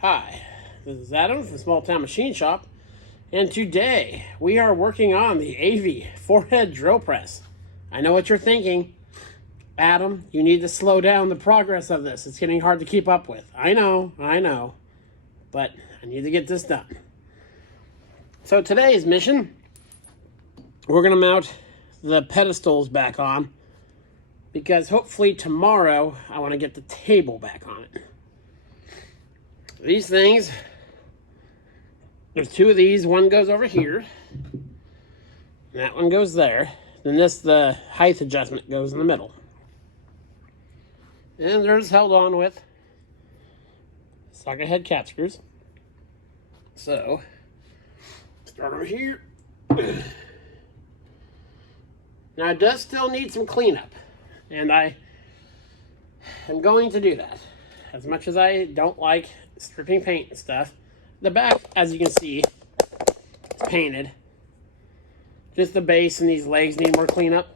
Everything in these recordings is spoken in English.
Hi, this is Adam from Small Town Machine Shop, and today we are working on the avey forehead drill press. I know what you're thinking. Adam, you need to slow down the progress of this. It's getting hard to keep up with. I know, but I need to get this done. So today's mission, we're going to mount the pedestals back on, because hopefully tomorrow I want to get the table back on it. These things, there's two of these. One goes over here, and that one goes there. Then the height adjustment goes in the middle. And they're just held on with socket head cap screws. So, start over here. Now it does still need some cleanup, and I am going to do that. As much as I don't like stripping paint and stuff, the back, as you can see, it's painted. Just the base and these legs need more cleanup.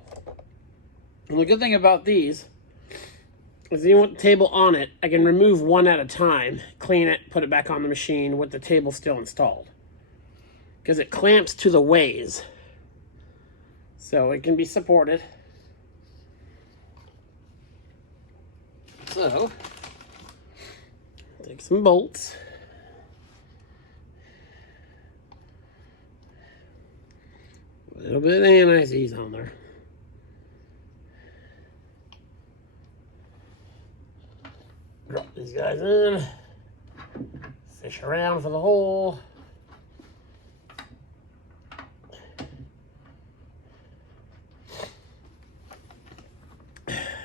And the good thing about these is even with the table on it, I can remove one at a time, clean it, put it back on the machine with the table still installed. Because it clamps to the ways, so it can be supported. So, take some bolts. A little bit of anti-seize on there. Drop these guys in. Fish around for the hole.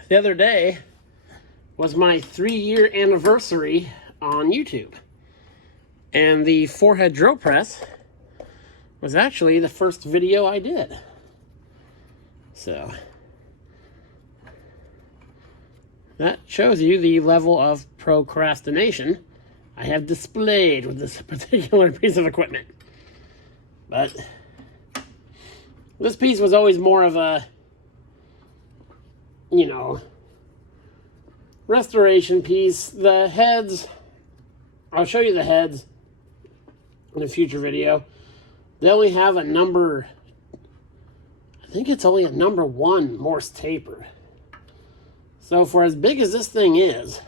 The other day was my 3-year anniversary on YouTube. And the forehead drill press was actually the first video I did. So, that shows you the level of procrastination I have displayed with this particular piece of equipment. But this piece was always more of a, restoration piece. The heads, I'll show you the heads in a future video. They only have a number, I think it's only a number 1 Morse taper. So for as big as this thing is,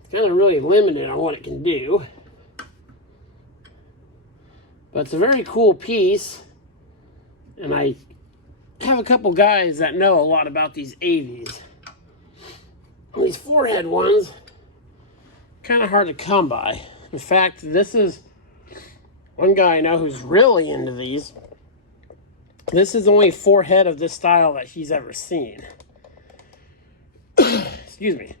it's kind of really limited on what it can do. But it's a very cool piece, and I have a couple guys that know a lot about these aveys. These forehead ones, kind of hard to come by. In fact, this is one guy I know who's really into these. This is the only forehead of this style that he's ever seen. Excuse me.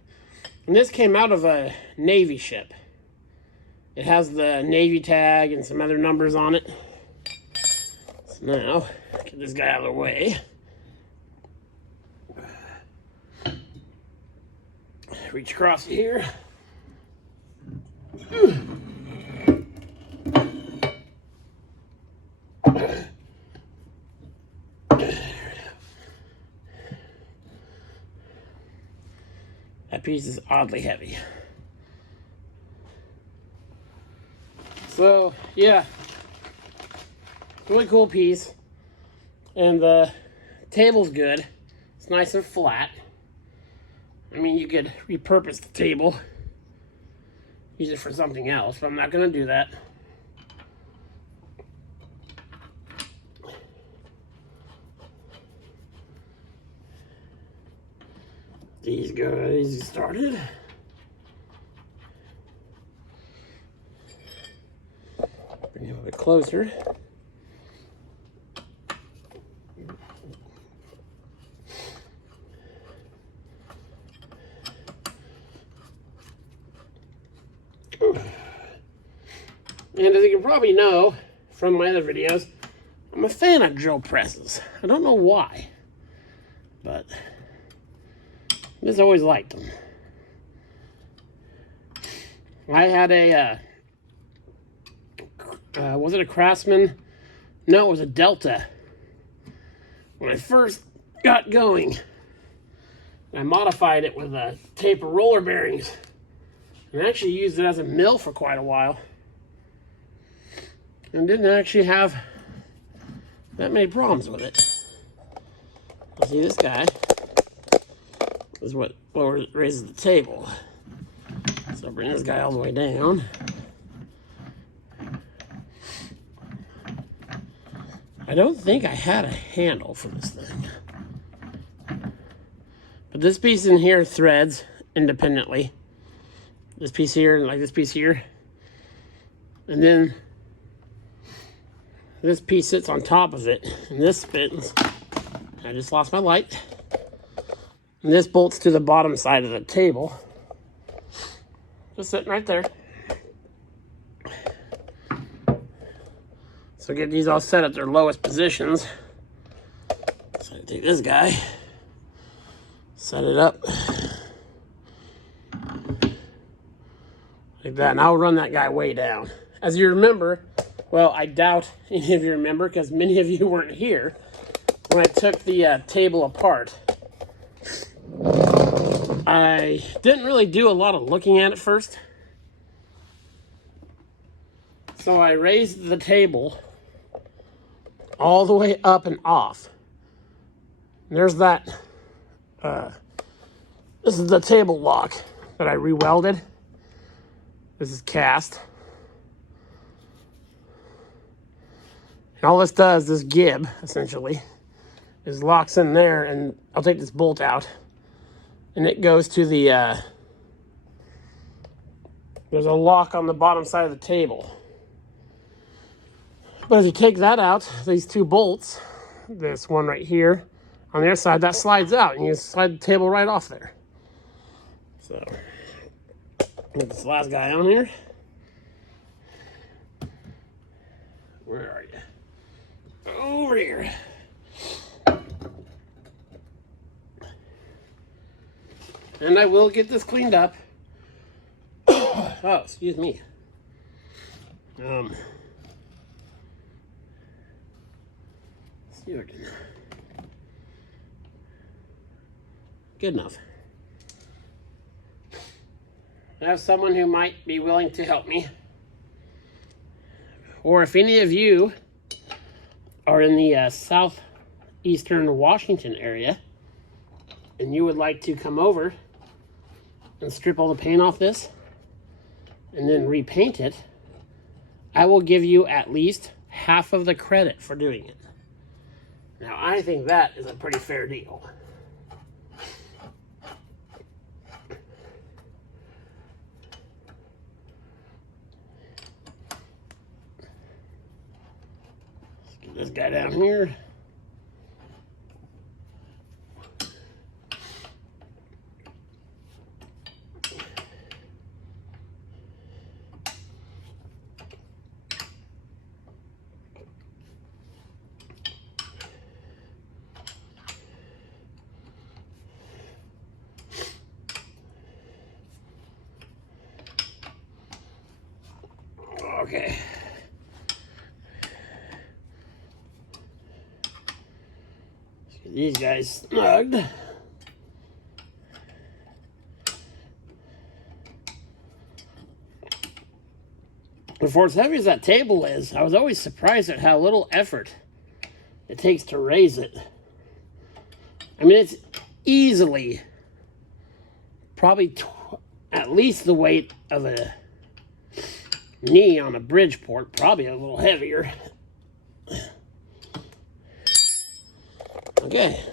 And this came out of a Navy ship. It has the Navy tag and some other numbers on it. So now, get this guy out of the way. Reach across here. That piece is oddly heavy. So, yeah. Really cool piece. And the table's good. It's nice and flat. I mean, you could repurpose the table, use it for something else, but I'm not going to do that. These guys started. Bring it a little bit closer. And as you can probably know from my other videos, I'm a fan of drill presses. I don't know why, but I just always liked them. I had a, was it a Craftsman? No, it was a Delta. When I first got going, I modified it with taper roller bearings. And I actually used it as a mill for quite a while. And didn't actually have that many problems with it. See, this guy is what raises the table. So bring this guy all the way down. I don't think I had a handle for this thing. But this piece in here threads independently. This piece here and like this piece here. And then this piece sits on top of it. And this spins. I just lost my light. And this bolts to the bottom side of the table. Just sitting right there. So get these all set at their lowest positions. So I take this guy, set it up like that, and I'll run that guy way down. As you remember, well, I doubt any of you remember because many of you weren't here when I took the table apart. I didn't really do a lot of looking at it first. So I raised the table all the way up and off. There's that, this is the table lock that I re-welded. This is cast. And all this does, this gib, essentially, is locks in there, and I'll take this bolt out. And it goes to the, there's a lock on the bottom side of the table. But if you take that out, these two bolts, this one right here, on the other side, that slides out, and you slide the table right off there. So, get this last guy on here. Where are you? Over here. And I will get this cleaned up. Oh, excuse me. Let's see if I can. Good enough. I have someone who might be willing to help me. Or if any of you are in the southeastern Washington area and you would like to come over and strip all the paint off this and then repaint it, I will give you at least half of the credit for doing it. Now, I think that is a pretty fair deal. Let's get this guy down here. Okay. Let's get these guys snugged. But for as heavy as that table is, I was always surprised at how little effort it takes to raise it. I mean, it's easily probably at least the weight of a knee on a Bridgeport, probably a little heavier. Okay,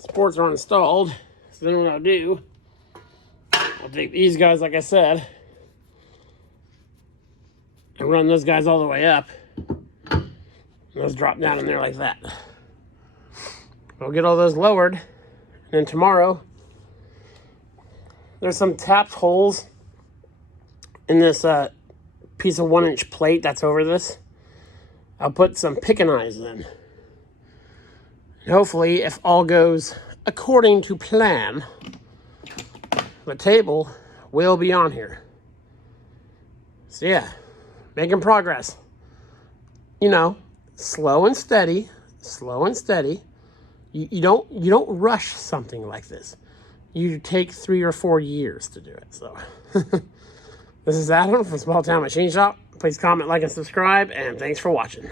supports are installed, so then what I'll do, I'll take these guys, like I said, and run those guys all the way up, and those drop down in there like that. I'll get all those lowered, and then tomorrow, there's some tapped holes in this piece of 1-inch plate that's over this. I'll put some picking eyes in. And hopefully, if all goes according to plan, the table will be on here. So yeah, making progress. You know, slow and steady, slow and steady. You don't rush something like this. you take 3 or 4 years to do it. So this is Adam from Small Town Machine Shop. Please comment, like, and subscribe, and thanks for watching.